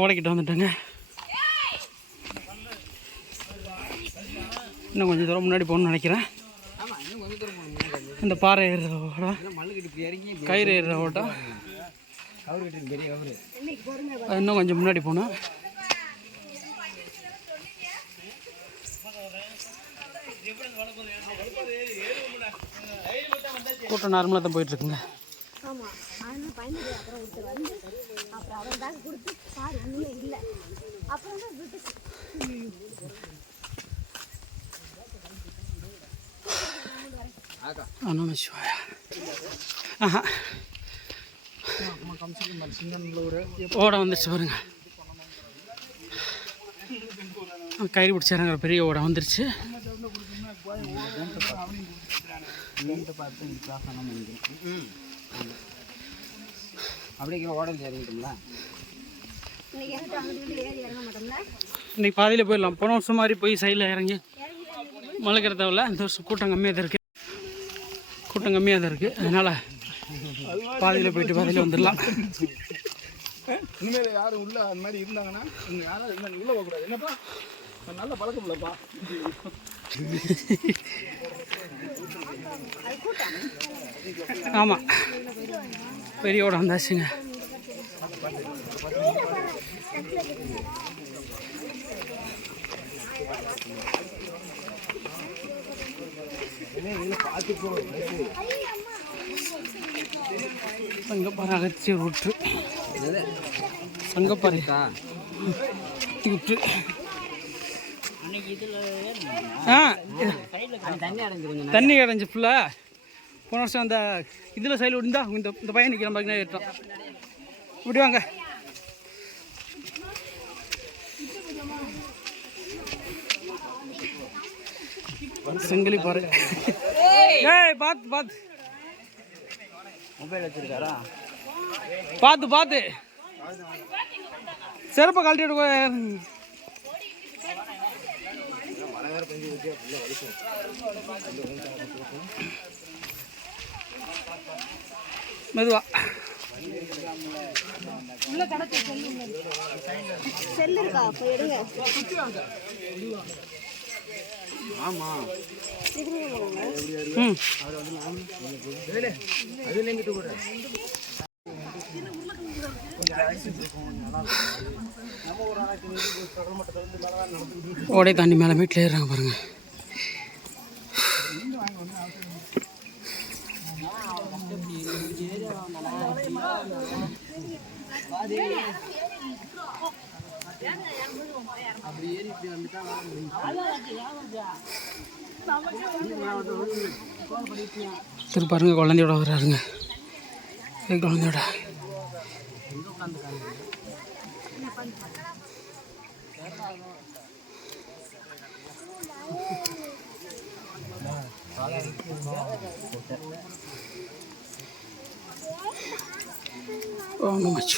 ஓடைக்கிட்ட வந்துட்டேங்க. இன்னும் கொஞ்சம் தூரம் முன்னாடி போகணுன்னு நினைக்கிறேன். இந்த பாறை ஏறுற ஓடம், கயிறு ஏறுற ஓட்டம், இன்னும் கொஞ்சம் முன்னாடி போகணும். கூட்டம் நார்மலாக தான் போயிட்டுருக்குங்க. ஓடை வந்துருச்சு பாருங்க. கயிறு பிடிச்சாருங்கிற பெரிய ஓடை வந்துருச்சு. இன்னைக்கு பாதியில் போயிடலாம். போன வருஷம் மாதிரி போய் சைடில் இறங்கி மலைக்கிற தேவையில்ல. இந்த வருஷம் கூட்டம் கம்மியாக தான் இருக்குது. அதனால் பாதியில் போயிட்டு பாதியில் வந்துடலாம். இனிமேல் யாரும் உள்ள அந்த மாதிரி இருந்தாங்கன்னா யாரும் உள்ள போகக்கூடாது. என்னப்பா நல்ல பழக்கம் இல்லைப்பா. ஆமாம், பெரிய ஓடம் வந்தாச்சுங்க. சங்கப்பாறை அகத்திய ரூட்டு, சங்கப்பாறை விட்டு தண்ணி அடைஞ்சு ஃபுல்லாக. போன வருஷம் அந்த இதில் சைடில் விடுந்தா இந்த பையன் நிற்கிற மாதிரி ஏற்றோம். இப்படி வாங்க. செங்கலி பாரு. ஏய் பார்த்து மொபைல் வச்சிருக்காரா? பார்த்து செருப்பை கழட்டிட்டு மெதுவா. ஆமாம் ஓடை தாண்டி மேலே வீட்டில் ஏறுறாங்க பாருங்க. திரு பாருங்க, குழந்தையோட வர்றாருங்க. குழந்தையோட oh no much.